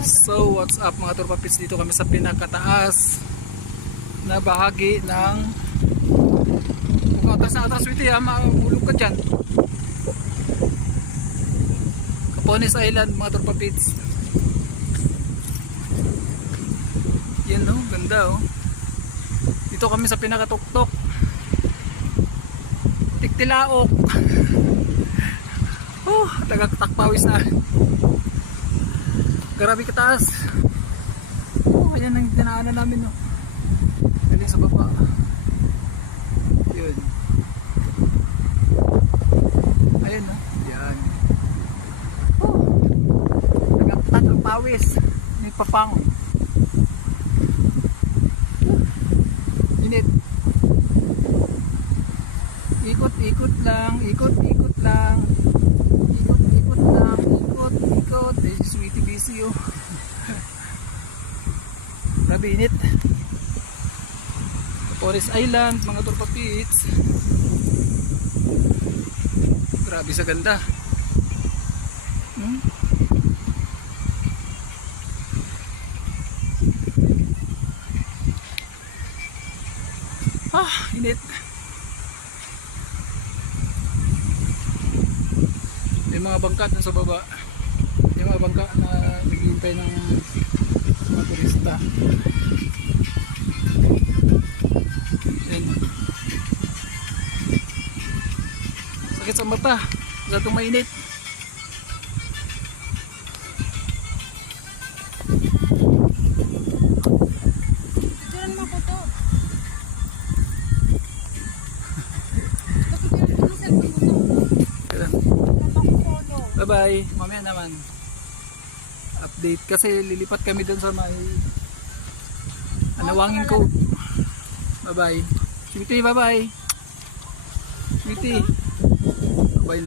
So what's up mga turpapits, dito kami sa pinakataas na bahagi ng kung atas na atas witi ha, mahulog ka dyan. Capones Island mga turpapits. Yan o, ganda o. Dito kami sa pinakatuktok Tiktilaok. Tagaktakpawis na. Grabe kataas. Ayan ang dinaanan namin no. Galing sa baba. Yun. Ayun no. Yan. Tagaktakpawis. May papang. Init. Ikot-ikot lang. Ikot-ikot lang. Ikot-ikot lang. Ikot-ikot. This is sweetie busy oh. Grabe init. Capones Island mga turpapits. Grabe sa ganda. Init. May mga bangka dun sa baba. May mga bangka na naghihintay ng mga turista. Ayan. Sakit sa mata. Gatong mainit. Diyan mo po to. Bye bye. Mamaya naman update kasi lilipat kami dun sa may Anawangin ko. Bye bye. Sweetie, bye bye. Sweetie.